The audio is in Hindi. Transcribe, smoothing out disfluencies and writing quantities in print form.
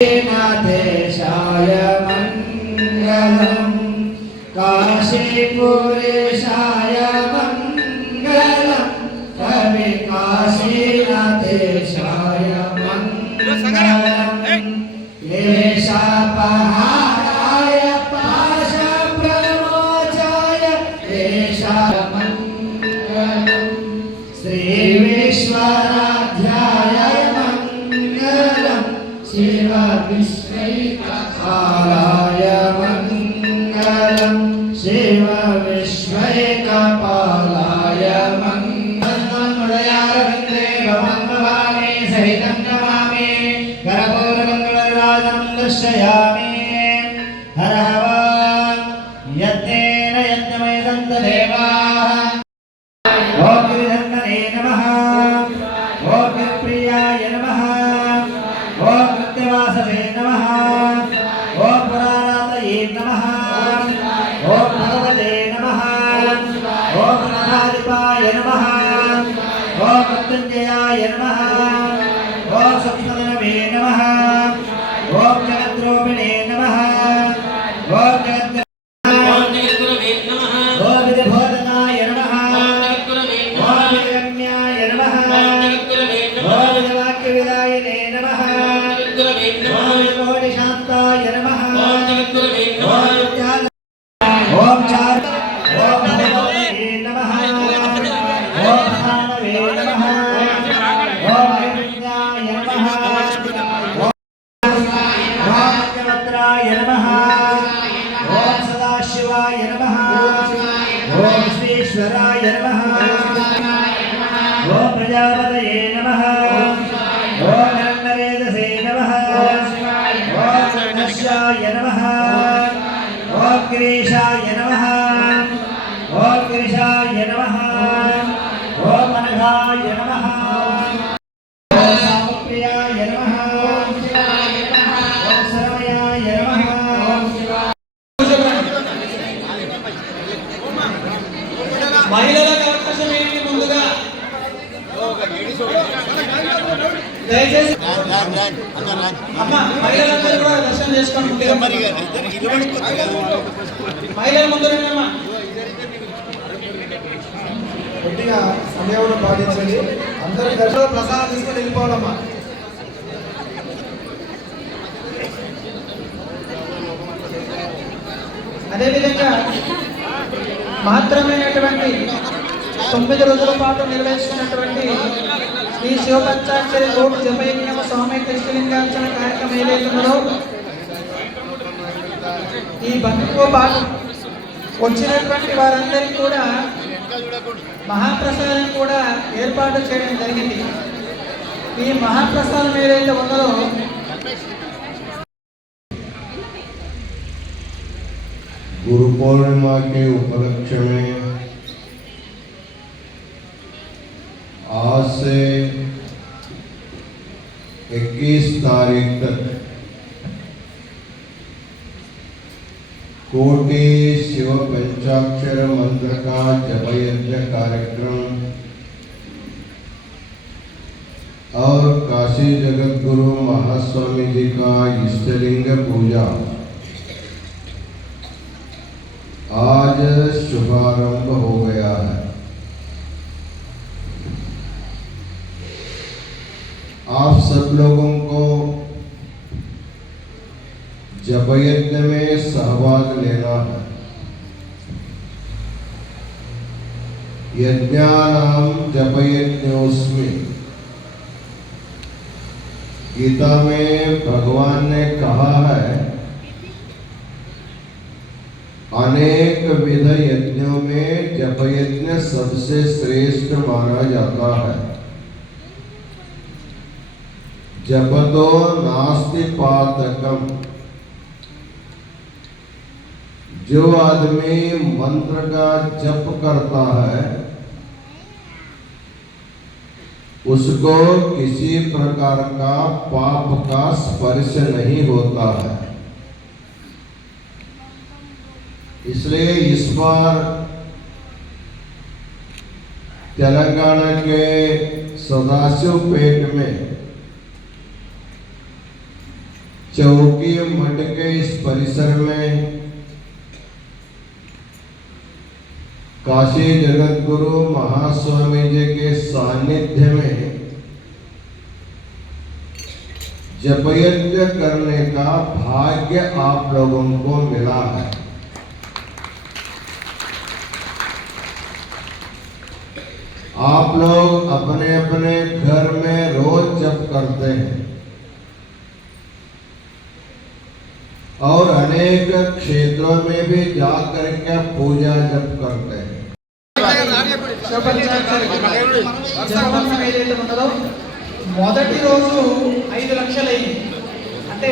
देशाय मङ्गलम् काशीपुरेशाय मङ्गलम् कवि काशीनाथेशाय मङ्गलम् क्लेशपहाराय पाशप्रमोचाय देशाय मङ्गलम् श्रीविश्वराध्याय शिव विश्वैकपालाय मङ्गलम् शिव विश्वैकपालाय मङ्गलम् हृदयारविन्दे भवं भवामि सहितं नमामि करपूरमङ्गलराजं दर्शयामि हर हर यज्ञेन यज्ञमय सन्तदेवाः ॐ गिरिधन्वने नमः ॐ गिरिप्रियाय नमः ॐ कृत्यवासवे नमः ॐ पुराणातये नमः ॐ भगवते नमः ॐ गणाधिपाय नमः ॐ मृत्युञ्जयाय नमः ॐ सूक्ष्मधनवे नमः ॐ जगद्रूपिणे नमः ॐ जगद्गुरवे नमः ॐ विधिबोधनाय नमः ॐ विधिगम्याय नमः ॐ विधिवाक्यविदायिने नमः शांताय नमः ओम चार ओम भगवते नमः ओम स्थानवे नमः ओम अहिंसाय नमः ओम पंचवक्त्राय नमः ओम सदाशिवाय नमः ओम विश्वेश्वराय नमः ओम प्रजापतये नमः ओम गणेशे नमः य नमः ओम गिरीशाय नमः ओम गिरीशाय नमः ओम अनघाय नमः ओम सामप्रियाय नमः ओम सरमयाय नमः మహిళలకు అవకాశం ఏంటి ముందుగా దయచేసి అమ్మ మహిళలందరూ కూడా దర్శనం చేసుకోండి మహిళల ముందురేనమ్మా కొద్దిగా సమయం పాటించండి అందరూ దర్శనం ప్రసాదం తీసుకొని వెళ్ళిపోవాలమ్మా అదేవిధంగా మాత్రమైనటువంటి 9 రోజుల పాటు నిర్వహిస్తున్నటువంటి ఈ శివపంచాక్షరి కోటి జపయజ్ఞమ స్వామి కృష్ణలింగార్చన కార్యక్రమం ఏదైతుందో ఈ భక్తితో పాటు వచ్చినటువంటి వారందరికీ కూడా మహాప్రసాదం కూడా ఏర్పాటు చేయడం జరిగింది. ఈ మహాప్రసాదం ఏదైతే ఉందో गुरु पूर्णिमा के उपलक्ष्य में आज से 21 तारीख तक कोटि शिव पंचाक्षर मंत्र का जपयज्ञ कार्यक्रम और काशी जगत गुरु महास्वामी जी का इष्टलिंग पूजा आज शुभारंभ हो गया है। आप सब लोगों को जपयज्ञ में सहभाग लेना है। यज्ञानां जपयज्ञोस्मि गीता में भगवान ने कहा है अनेक विध यज्ञों में जपयज्ञ सबसे श्रेष्ठ माना जाता है। जपतो नास्ति पातकम, जो आदमी मंत्र का जप करता है उसको किसी प्रकार का पाप का स्पर्श नहीं होता है। इसलिए इस बार तेलंगाना के सदाशिवपेट में चौकी मठ के इस परिसर में काशी जगत गुरु महास्वामी जी के सानिध्य में जपयज्ञ करने का भाग्य आप लोगों को मिला है। आप लोग अपने अपने घर में रोज जप करते हैं और अनेक क्षेत्रों में भी जाकर के पूजा जप करते हैं। మొదటి రోజు 5 లక్షలు అయింది అంటే